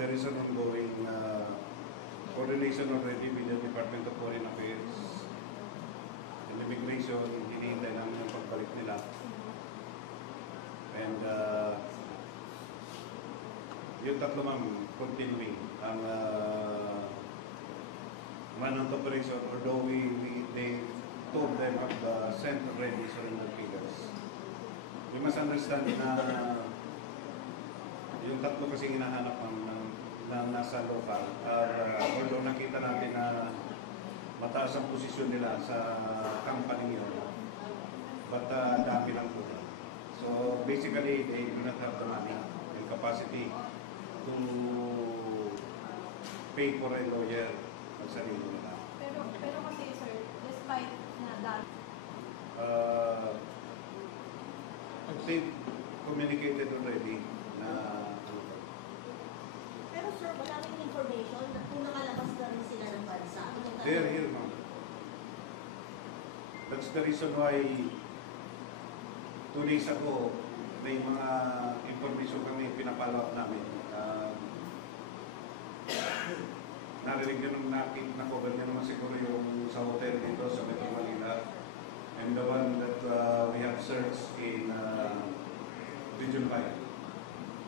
there is an ongoing coordination already with the Department of Foreign Affairs and Immigration. Hinihintay namin yung pagbalik nila. And yung tatlo ma'am, continuing ang manhunt operation, although they told them of the sent already surrender figures. We must understand na yung tatlo kasi hinahanap na nasa local. Although nakita natin na mataas ang posisyon nila sa company yun, but dami lang po. So basically, they do not have the money and capacity to pay for a lawyer at sarili nila. Pero kasi sir, despite na that, they communicated already na Pero sir, wala rin information na kung nakalabas na rin sila ng bansa. they're here ma'am. That's the reason why 2 days ago may mga information kami pinapalawak namin. Narinig nyo nung na-cover nyo naman siguro yung sa hotel dito sa Metro Manila and the one that we have searched in Region 5.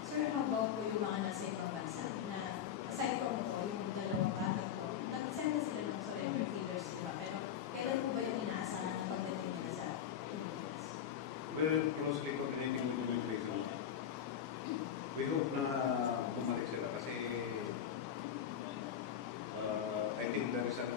Sir, how about po yung mga nasa ibang bansa na aside from po, yung dalawang bata po, nag-send na sila ng surrender figures, di ba? Pero kailan po ba yung inaasahan ng pagdating nila sa Pilipinas? We're closely coordinating with the immigration. We hope na bumalik sila kasi I think there is an